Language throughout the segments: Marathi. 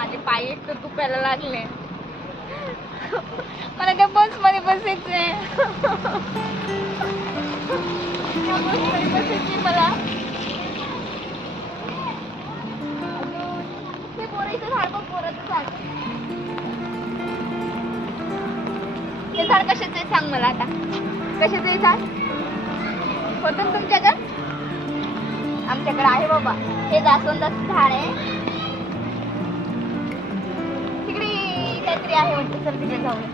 माझे पाय एक तर दुखायला लागले. मला त्या बस मध्ये बसायचंय. त्या बस मध्ये बसायची मला. ते पोराचं झाड बघ, पोराचं झाड. ते झाड कशाचं आहे सांग मला आता. कशाचं आहे झाड? होतं ना तुमच्याकडं? आमच्याकडे आहे बाबा. हे जास्वंदाचं झाड आहे. तिकडे काहीतरी आहे वाटतं, सर तिकडे जाऊया.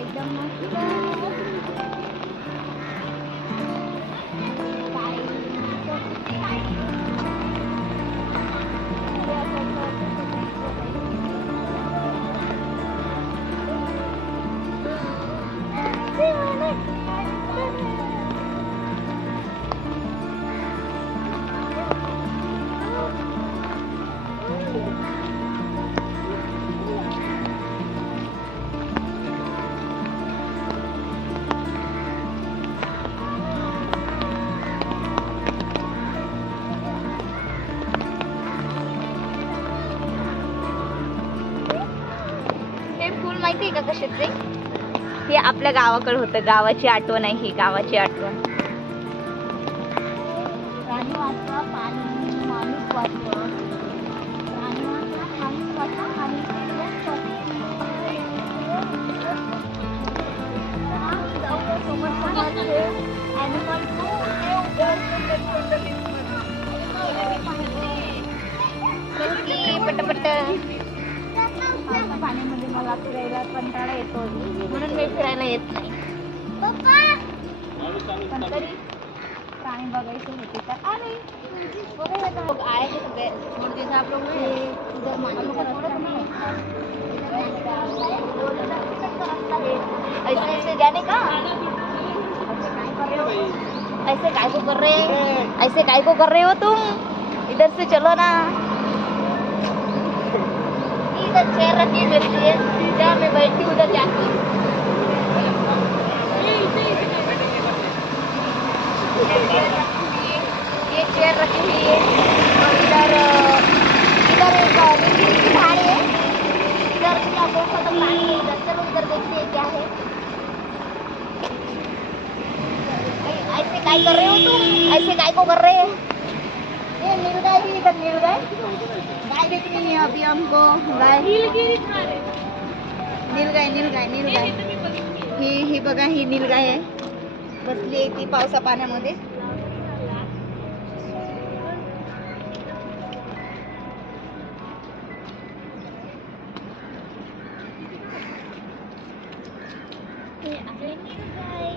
एकदम मस्त. माहितीये का कशाचे? हे आपल्या गावाकडे होतं. गावाची आठवण आहे ही, गावाची आठवण. प्राणी वाचवा, पाणी माणूस वाचवा. प्राणी वाचवा, माणूस वाचवा, माणूस पटपट. पाण्यामध्ये मला फिरायला कंटाळा येतो म्हणून मी फिरायला येत नाही. पण तरी प्राणी बघायचे होते तर आले. आए थे सगळे छोड़ दिए थे आप लोग ने. इधर मानो का रास्ता नहीं है. ऐसे ऐसे जाने का. ऐसे काय को कर रहे, ऐसे काय को कर रहे हो तुम. इधर से चलो ना. इधर चेयर रखी है, जहाँ मैं बैठी उधर जाके. ये चेयर रखी हुई है और इधर इधर एक नीली झाड़ है. इधर क्या बहुत सा पानी है. इधर चलो इधर देखते हैं क्या है. ऐसे काय कर रहे हो तुम, ऐसे काय को कर रहे हैं. ये नीलगाय भी इधर. नीलगाय गाय देखनी है अभी हमको. गाय नीलगाय नीलगाय नीलगाय ही बघा, ही नीलगाय आहे. बसली आहे ती पावसा पाण्यामध्ये. हे आहे नीलगाय.